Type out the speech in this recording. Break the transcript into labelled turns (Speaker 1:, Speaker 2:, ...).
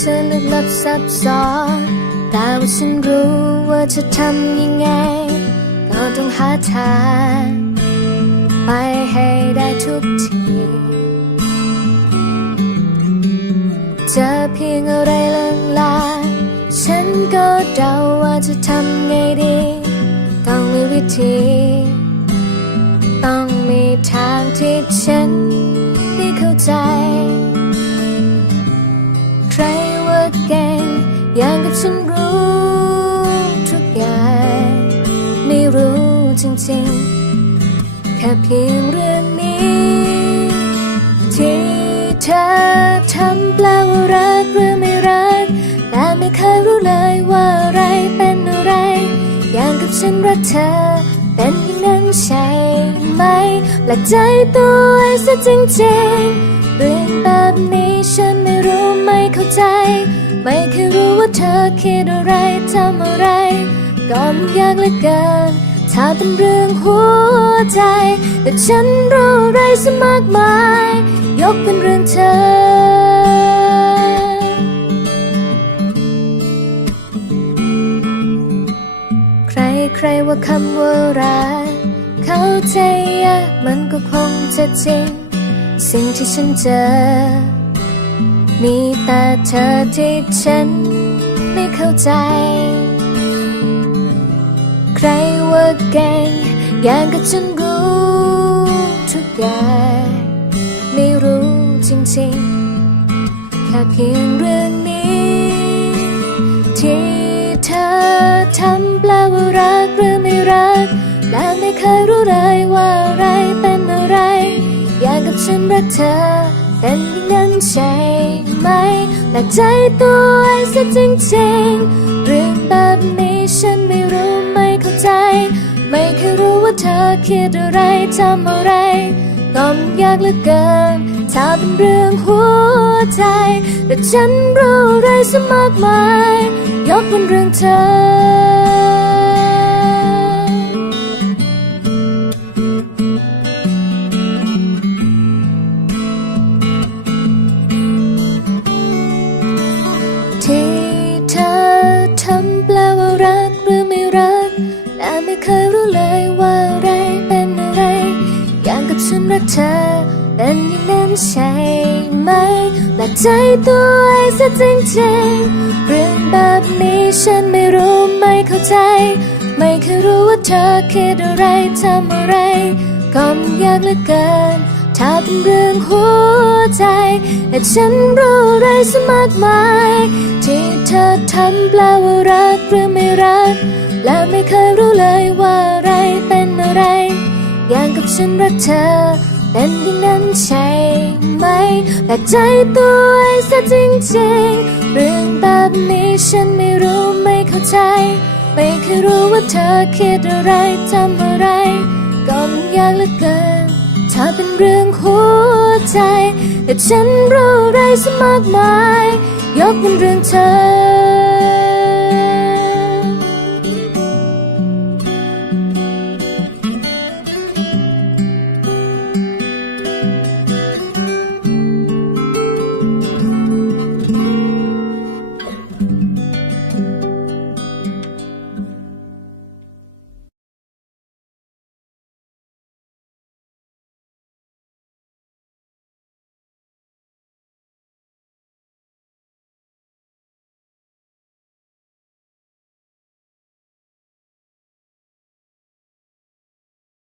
Speaker 1: เธอลึกลับซับซ้อนแต่ว่าฉันรู้ว่าจะทำยังไง ก็ต้องหาทางไปให้ได้ทุกทีเจอเพียงอะไรลางลาฉันก็เดาว่าจะทำไงดี ต้องมีวิธี ต้องมีทางที่ฉันได้เข้าใจ จริงๆ แค่เพียงเรื่องนี้ ที่เธอทำแปลว่ารักหรือไม่รัก แต่ไม่เคยรู้เลยว่าอะไรเป็นอะไร อย่างกับฉันรักเธอ เป็นอย่างนั้นใช่ไหมหลักใจตัวเองซะจริงๆเรื่องแบบนี้ฉันไม่รู้ไม่เข้าใจ ไม่เคยรู้ว่าเธอคิดอะไรทำอะไรก็มันยากเหลือเกิน ถ้าเป็นเรื่องหัวใจ แต่ฉันรู้อะไรซะมากมาย ยกเป็นเรื่องเธอ ใครใครว่าคำว่ารักเข้าใจยากมันก็คงจะจริง สิ่งที่ฉันเจอ มีแต่เธอที่ฉันไม่เข้าใจ ใครว่าเก่งอย่างกับฉันรู้ทุกอย่างไม่รู้จริงๆแค่เพียงเรื่องนี้ ที่เธอทำแปลว่ารักหรือไม่รักและไม่เคยรู้เลยว่าอะไรเป็นอะไร อย่างกับฉันรักเธอเป็นอย่างนั้นใช่ไหมหลักใจตัวเองซะจริงๆ อคิดอะไรทำอะไรก็มันยากเหลือเกิน ถ้าเป็นเรื่องหัวใจ แต่ฉันรู้อะไรซะมากมาย ยกเป็นเรื่องเธอ นั้นใช่ไหมหลักใจตัวเองซะจริงๆเรื่องแบบนี้ฉันไม่รู้ไม่เข้าใจ ไม่เคยรู้ว่าเธอคิดอะไรทำอะไรก็มันยากเหลือเกิน ถ้าเป็นเรื่องหัวใจแต่ฉันรู้อะไรซะมากมาย ที่เธอทำแปลว่ารักหรือไม่รัก และไม่เคยรู้เลยว่าอะไรเป็นอะไร อย่างกับฉันรักเธอ เป็นอย่างนั้นใช่ไหมแปลกใจตัวเองซะจริงๆ เรื่องแบบนี้ฉันไม่รู้ไม่เข้าใจ ไม่เคยรู้ว่าเธอคิดอะไรทำอะไร ก็มันยากเหลือเกิน ถ้าเป็นเรื่องหัวใจ แต่ฉันรู้อะไรซะมากมาย ยกเป็นเรื่องเธอ